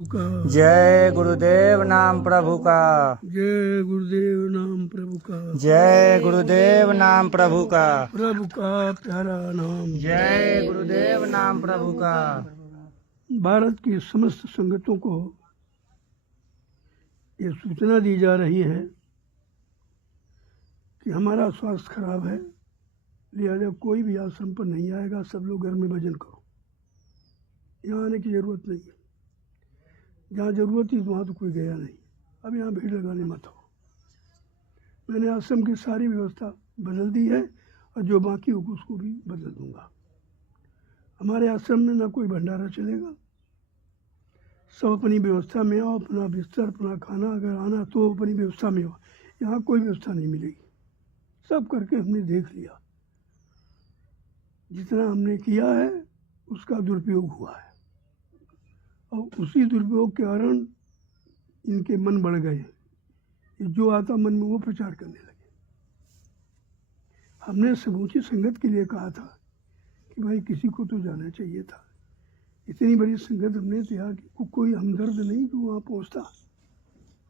का जय गुरुदेव नाम प्रभु का। जय गुरुदेव नाम प्रभु का। जय गुरुदेव नाम प्रभु का। प्रभु का प्यारा नाम। जय गुरुदेव नाम प्रभु का। भारत की समस्त संगतों को ये सूचना दी जा रही है कि हमारा स्वास्थ्य खराब है, लिहाजा कोई भी आश्रम पर नहीं आएगा। सब लोग घर में भजन करो, यहाँ आने की ज़रूरत नहीं है। जहाँ ज़रूरत थी वहाँ तो कोई गया नहीं। अब यहाँ भीड़ लगाने मत हो। मैंने आश्रम की सारी व्यवस्था बदल दी है और जो बाकी होगा उसको भी बदल दूंगा। हमारे आश्रम में ना कोई भंडारा चलेगा। सब अपनी व्यवस्था में आओ, अपना बिस्तर, अपना खाना, अगर आना तो अपनी व्यवस्था में हो। यहाँ कोई व्यवस्था नहीं मिलेगी। सब करके हमने देख लिया। जितना हमने किया है उसका दुरुपयोग हुआ है और उसी दुरुपयोग के कारण इनके मन बढ़ गए। जो आता मन में वो प्रचार करने लगे। हमने समूची संगत के लिए कहा था कि भाई किसी को तो जाना चाहिए था। इतनी बड़ी संगत हमने तैयार की, कोई हमदर्द नहीं जो वहाँ पहुँचता,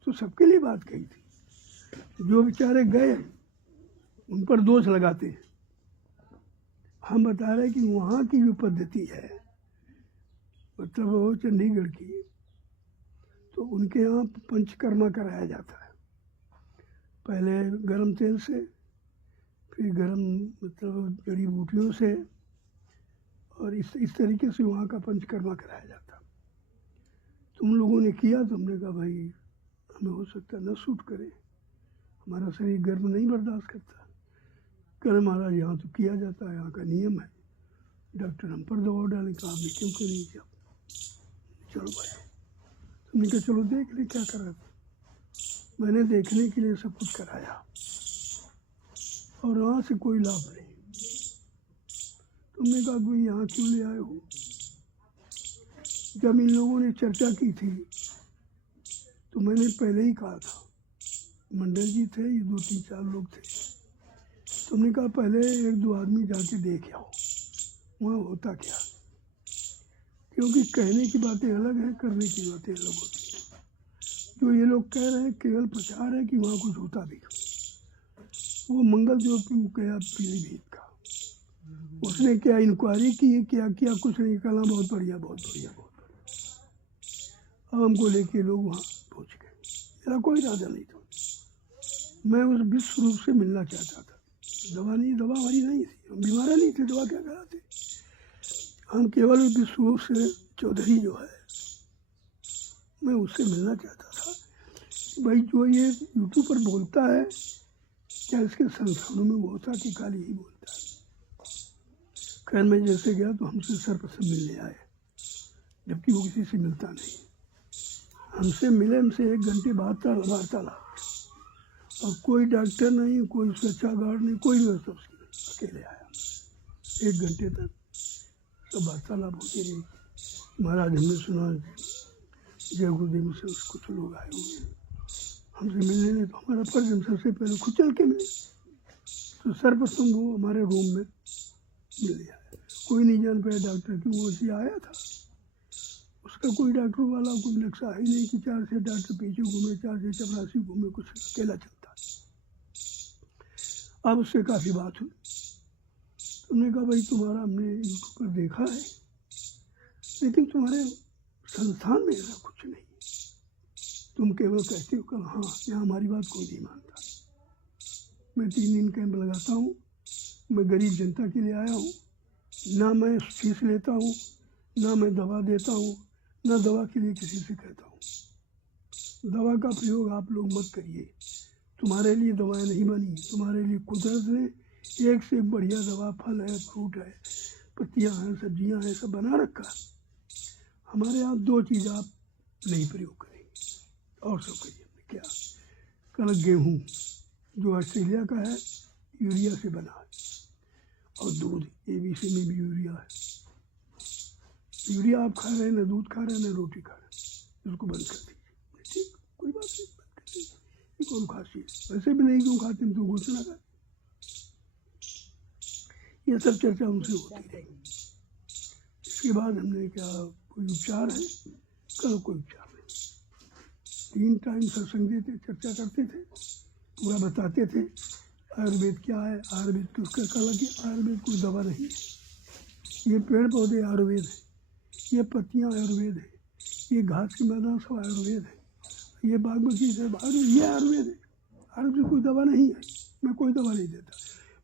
तो सबके लिए बात कही थी। जो बेचारे गए उन पर दोष लगाते हैं। हम बता रहे कि वहाँ की जो पद्धति है, मतलब वो चंडीगढ़ की, तो उनके यहाँ पंचकर्मा कराया जाता है। पहले गरम तेल से, फिर गरम मतलब जड़ी बूटियों से, और इस तरीके से वहाँ का पंचकर्मा कराया जाता। तुम लोगों ने किया तो हमने कहा भाई हमें हो सकता न सूट करे, हमारा शरीर गर्म नहीं बर्दाश्त करता। कल महाराज यहाँ तो किया जाता है, यहाँ का नियम है। डॉक्टर हम पर दबाव डाले, कहा आपने क्यों क्यों नहीं किया। चलो भाई, तुमने कहा चलो देख ले क्या कर रहा था। मैंने देखने के लिए सब कुछ कराया और वहाँ से कोई लाभ नहीं। तुमने कहा कोई यहाँ क्यों ले आए हो। जब इन लोगों ने चर्चा की थी तो मैंने पहले ही कहा था, मंडल जी थे, ये 2-3-4 लोग थे। तुमने कहा पहले 1-2 आदमी जाके देख आओ वहाँ होता क्या, क्योंकि कहने की बातें अलग हैं, करने की बातें अलग होती हैं। जो ये लोग कह रहे हैं केवल प्रचार है कि वहाँ कुछ होता भी। वो मंगल जो गया पीलीभीत का, उसने क्या इंक्वायरी की, क्या किया, कुछ नहीं, कहना बहुत बढ़िया बहुत बढ़िया बहुत बढ़िया। अब हमको लेके लोग वहाँ पहुँच गए। मेरा कोई इरादा नहीं था। मैं उस विश्व रूप से मिलना चाहता था। दवा नहीं, दवा हमारी नहीं थी, हम बीमार नहीं थे, दवा क्या कराते। हम केवल विश्व रूप से चौधरी जो है, मैं उससे मिलना चाहता था। भाई जो ये यूट्यूब पर बोलता है, क्या इसके संस्थानों में वो होता कि खाली ही बोलता है। खैर मैं जैसे गया तो हमसे सर्वप्रथम मिलने आए, जबकि वो किसी से मिलता नहीं। हमसे मिले, हमसे 1 घंटे वार्तालाप, और कोई डॉक्टर नहीं, कोई सुरक्षा गार्ड नहीं, कोई व्यवस्था उसकी नहीं। अकेले आया, 1 घंटे तक सब वार्तालाप होती रही। महाराज हमने सुना जय गुरुदेव से कुछ लोग आए होंगे, हमसे मिलने में, तो हमारा फर्ज हम सबसे पहले खुद चल के मिले। तो सर्वप्रथम वो हमारे रूम में मिल गया। कोई नहीं जान पाया डॉक्टर कि वो ऐसे आया था। उसका कोई डॉक्टर वाला कोई नक्शा ही नहीं कि 4 से डॉक्टर पीछे घूमे, 4 से चपरासी घूमे, कुछ अकेला चलता। अब उससे काफ़ी बात हुई। तुमने कहा भाई तुम्हारा हमने यूट्यूब पर देखा है, लेकिन तुम्हारे संस्थान में ऐसा कुछ नहीं। तुम केवल कहते हो कल हाँ, यहाँ हमारी बात कोई नहीं मानता। मैं 3 दिन कैंप लगाता हूँ, मैं गरीब जनता के लिए आया हूँ। ना मैं फीस लेता हूँ, ना मैं दवा देता हूँ, ना दवा के लिए किसी से कहता हूँ। दवा का प्रयोग आप लोग मत करिए। तुम्हारे लिए दवाएं नहीं बनी, तुम्हारे लिए कुदरत ने एक से एक बढ़िया दवा, फल है, फ्रूट है, पत्तियाँ हैं, सब्जियाँ हैं, सब बना रखा। हमारे यहाँ 2 चीज़ आप नहीं प्रयोग करेंगे और सब करिए। क्या, कल गेहूँ जो ऑस्ट्रेलिया का है, यूरिया से बना है, और दूध, ABC में भी यूरिया है। यूरिया आप खा रहे हैं, ना दूध खा रहे हैं, ना रोटी खा रहे हैं, इसको बंद कर दीजिए। ठीक, कोई बात नहीं, बंद कर दीजिए। ये कौन खाती है, वैसे भी नहीं क्यों खाते, तो घोषणा कर। ये सब चर्चा उनसे होती रही। इसके बाद हमने क्या, कोई उपचार है, करो कोई विचार नहीं। 3 टाइम सत्संग देते, चर्चा करते थे, पूरा बताते थे आयुर्वेद क्या है, आयुर्वेद किसका कला की, आयुर्वेद कोई दवा नहीं है, ये पेड़ पौधे आयुर्वेद है, ये पत्तियाँ आयुर्वेद है, ये घास के मैदान सब आयुर्वेद है, ये बाग बगीचे से आयुर्वेद, ये आयुर्वेद है। आयुर्वेद कोई दवा नहीं है, मैं कोई दवा नहीं देता।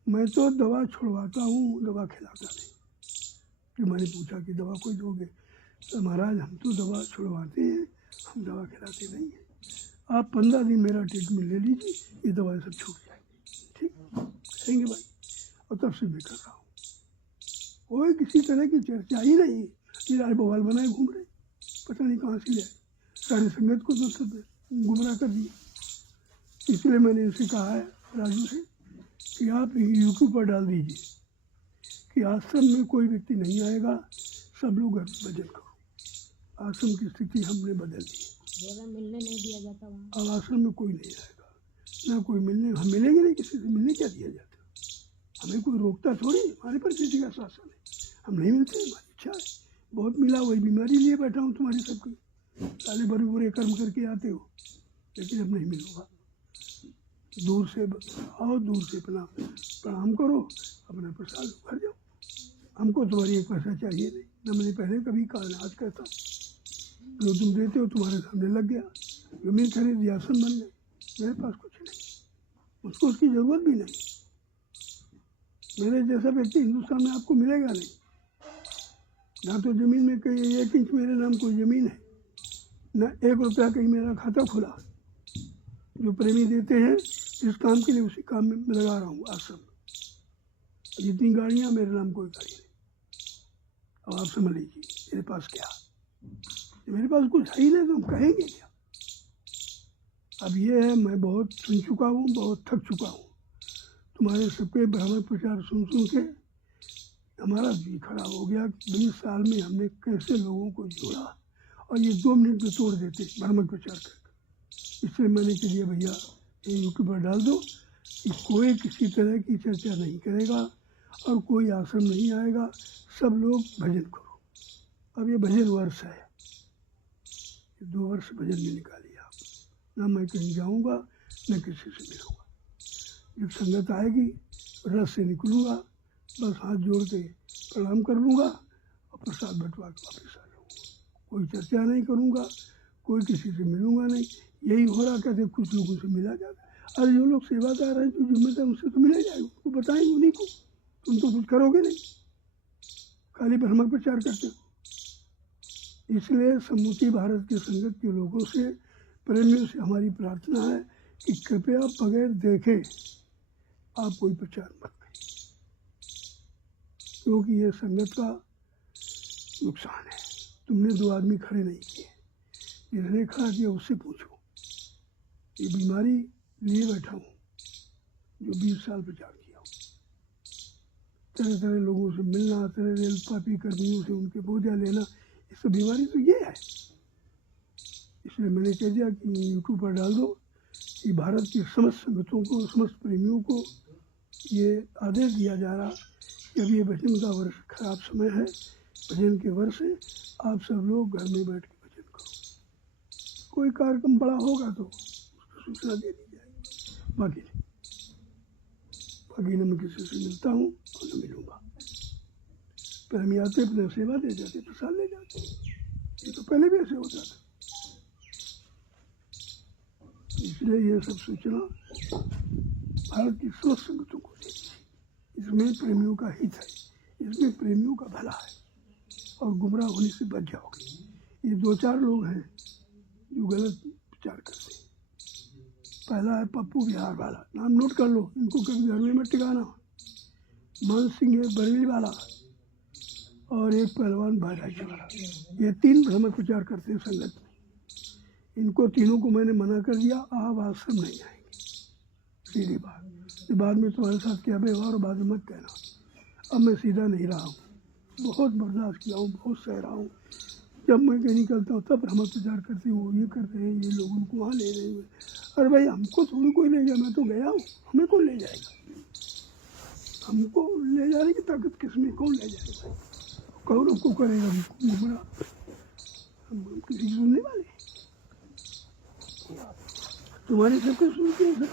मैं तो दवा छुड़वाता हूँ, दवा खिलाता नहीं। कि मैंने पूछा कि दवा कोई दोगे, तो महाराज हम तो दवा छुड़वाते हैं, हम दवा खिलाते नहीं हैं। आप 15 दिन मेरा ट्रीटमेंट ले लीजिए, ये दवाई सब छूट जाएगी। ठीक कहेंगे भाई, और तब से मैं कर रहा हूँ। कोई किसी तरह की चर्चा ही नहीं। ये राय बवाल बनाए घूम रहे, पता नहीं कहाँ से ले आए, सारी संगत को तो सब गुमराह कर दिया। इसलिए मैंने उसे कहा है राजू से कि आप यूट्यूब पर डाल दीजिए कि आश्रम में कोई व्यक्ति नहीं आएगा, सब लोग घर में भजन करो। आश्रम की स्थिति हमने बदल दी, मिलने नहीं दिया जाता वहाँ। अब आश्रम में कोई नहीं आएगा, ना कोई मिलने, हम मिलेंगे नहीं, किसी से मिलने क्या दिया जाता, हमें कोई रोकता थोड़ी, हमारे पर किसी का शासन है, हम नहीं मिलते, हमारी इच्छा है। बहुत मिला, वही बीमारी लिए बैठा हूँ तुम्हारे सबकी, साले बड़े बुरे कर्म करके आते हो, लेकिन अब नहीं मिलूँगा। दूर से आओ, दूर से अपना प्रणाम करो, अपना प्रसाद घर जाओ। हमको तुम्हारी एक पैसा चाहिए नहीं, न मैंने पहले कभी कहा, ना आज कहता। जो तुम देते हो तुम्हारे सामने लग गया, जमीन खरीद आसन बन गए, मेरे पास कुछ नहीं, मुझको उसकी ज़रूरत भी नहीं। मेरे जैसा व्यक्ति हिंदुस्तान में आपको मिलेगा नहीं। ना तो ज़मीन में कहीं 1 इंच मेरे नाम कोई ज़मीन है, ना 1 रुपया कहीं मेरा खाता खुला। जो प्रेमी देते हैं जिस काम के लिए, उसी काम में लगा रहा हूँ आश्रम। जितनी गाड़ियाँ, मेरे नाम कोई गाड़ी नहीं। अब आप समझ लीजिए मेरे पास क्या, मेरे पास कुछ है ही नहीं तो हम कहेंगे क्या। अब ये है, मैं बहुत सुन चुका हूँ, बहुत थक चुका हूँ। तुम्हारे सबके ब्राह्मण प्रचार सुन सुन के हमारा जी खराब हो गया। 20 साल में हमने कैसे लोगों को जोड़ा, और ये 2 मिनट में तोड़ देते ब्राह्मण प्रचार करके। इसलिए मैंने कह दिया भैया ये यूट्यूब पर डाल दो कि कोई किसी तरह की चर्चा नहीं करेगा और कोई आश्रम नहीं आएगा, सब लोग भजन करो। अब ये भजन वर्ष है, 2 वर्ष भजन में निकालिए आप। ना मैं कहीं जाऊँगा, न किसी से मिलूँगा। जब संगत आएगी रस से निकलूँगा, बस हाथ जोड़ के प्रणाम कर लूँगा और प्रसाद बंटवा के वापस आ जाऊँगा। कोई चर्चा नहीं करूँगा, कोई किसी से मिलूँगा नहीं। यही हो रहा, कहते कुछ लोगों से मिला जाता। अरे जो लोग सेवादार हैं, जो जिम्मेदार, उनसे तो मिला जाएगा, उनको बताएंगे उन्हीं को। तुम तो कुछ करोगे नहीं, खाली भ्रमक प्रचार करते हो। इसलिए समूची भारत के संगत के लोगों से, प्रेमियों से हमारी प्रार्थना है कि कृपया बगैर देखे आप कोई प्रचार मत करिए, क्योंकि ये संगत का नुकसान है। तुमने 2 आदमी खड़े नहीं किए, जिसने खड़ा किया उससे पूछो। ये बीमारी लिए बैठा हूँ जो 20 साल प्रचार किया हूँ, तरह तरह लोगों से मिलना, तरह तरह पापी कर्मियों से उनके बोझा लेना, ये सब बीमारी तो ये है। इसलिए मैंने कह दिया कि यूट्यूब पर डाल दो कि भारत की समस्त संगतों को, समस्त प्रेमियों को ये आदेश दिया जा रहा कि अब ये भजन का वर्ष खराब समय है, भजन के वर्ष है, आप सब लोग घर में बैठ के भजन करो। कोई कार्यक्रम बड़ा होगा तो उसको सूचना दे दी जाएगी, बाकी न मैं किसी से मिलता हूँ और न मिलूँगा। प्रेमी आते अपने सेवा दे जाते, प्रसाद ले जाते, ये तो पहले भी ऐसे होता था। इसलिए ये सब सूचना भारत की समस्त संगतों को दे दी। इसमें प्रेमियों का हित है, इसमें प्रेमियों का भला है, और गुमराह होने से बच जाओगे। ये 2-4 लोग हैं जो गलत प्रचार करते हैं। पहला है पप्पू बिहार वाला, नाम नोट कर लो, इनको कभी घर में मत टिकाना। मान सिंह है बरेली वाला, और एक पहलवान बहराइच वाला। ये 3 भ्रमक प्रचार करते हैं संगत में। इनको तीनों को मैंने मना कर दिया, आप आश्रम नहीं आएंगे, सीधी बात। बाद में तुम्हारे साथ क्या व्यवहार, बाद में मत कहना। अब मैं सीधा नहीं रहा हूँ, बहुत बर्दाश्त किया हूँ, बहुत सह रहा हूँ। जब मैं कहीं निकलता हूँ तब भ्रमक प्रचार करते हैं, ये करते हैं, ये लोग उनको वहाँ ले रहे हैं। अरे भाई हमको थोड़ी कोई ले जाए, मैं तो गया हूँ, हमें कौन ले जाएगा? हमको ले जाने की ताकत किसमें, कौन ले जाएगा? कौन हमको करेगा गुमराह? हम किसी की सुनने वाले हैं? तुम्हारे सबके सुनते हैं सब,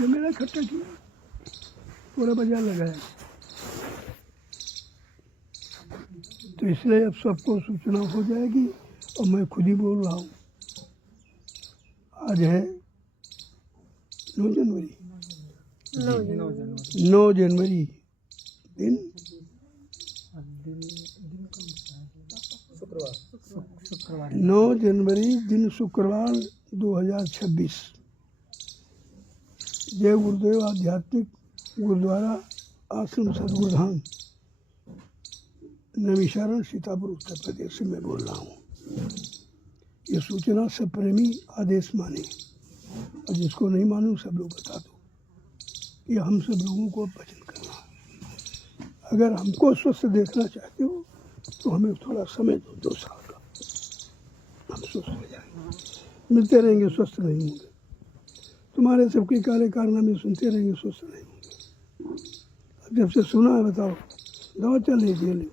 जो मेरा इकट्ठा किया पूरा बाजार लगाया। तो इसलिए अब सबको सूचना हो जाएगी और मैं खुद ही बोल रहा हूँ। आज है 9 जनवरी। 9 जनवरी दिन 9 जनवरी दिन शुक्रवार 2026। जय गुरुदेव आध्यात्मिक गुरुद्वारा आश्रम सदगुरुधाम नवीशरण सीतापुर उत्तर प्रदेश से मैं बोल रहा हूँ। ये सूचना सब प्रेमी आदेश माने और जिसको नहीं मालूम सब लोग बता दो। ये हम सब लोगों को भजन करना है। अगर हमको स्वस्थ देखना चाहते हो तो हमें थोड़ा समय दो, 2 साल का, हम स्वस्थ हो जाएंगे। मिलते रहेंगे, स्वस्थ नहीं होंगे। तुम्हारे सबके काले कारनामे सुनते रहेंगे, स्वस्थ नहीं होंगे। अब जब से सुना है बताओ, दवा चल रही थी, लो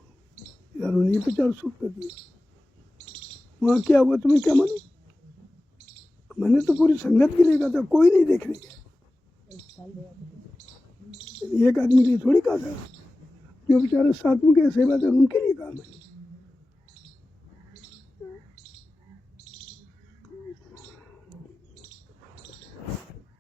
यार उन्हीं पे 400 रुपये दिए। वहाँ क्या हुआ तुम्हें क्या मालूम? मैंने तो पूरी संगत के लिए कहा था, कोई नहीं देखने गया। एक आदमी के लिए थोड़ी कहा था, जो बेचारे साथ में गए सेवादार उनके लिए कहा मैंने।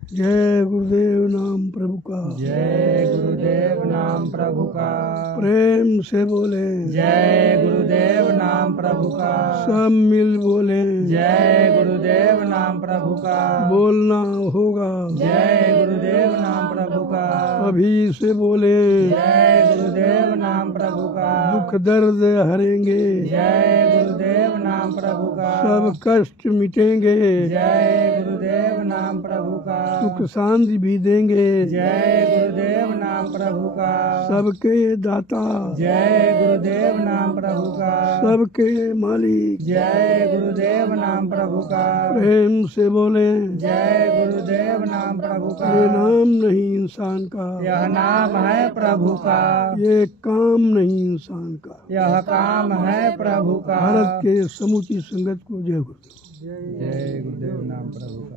जय गुरुदेव नाम प्रभु का, जय गुरुदेव नाम प्रभु का, प्रेम से बोले जय गुरुदेव नाम प्रभु का, सब मिल बोले जय गुरुदेव नाम प्रभु का, बोलना होगा जय गुरुदेव नाम प्रभु का, अभी से बोले जय गुरुदेव नाम प्रभु का, दुख दर्द हरेंगे जय गुरुदेव नाम प्रभु का, सब कष्ट मिटेंगे जय गुरुदेव नाम प्रभु का, सुख शांति भी देंगे जय गुरुदेव नाम प्रभु का, सबके दाता जय गुरुदेव नाम प्रभु का, सबके मालिक जय गुरुदेव नाम प्रभु का, प्रेम से बोले जय गुरुदेव नाम प्रभु का, ये नाम नहीं इंसान का, यह नाम है प्रभु का, ये काम नहीं इंसान का। यह काम है प्रभु का। भारत के समूची संगत को जय गुरुदेव। जय गुरुदेव नाम प्रभु का।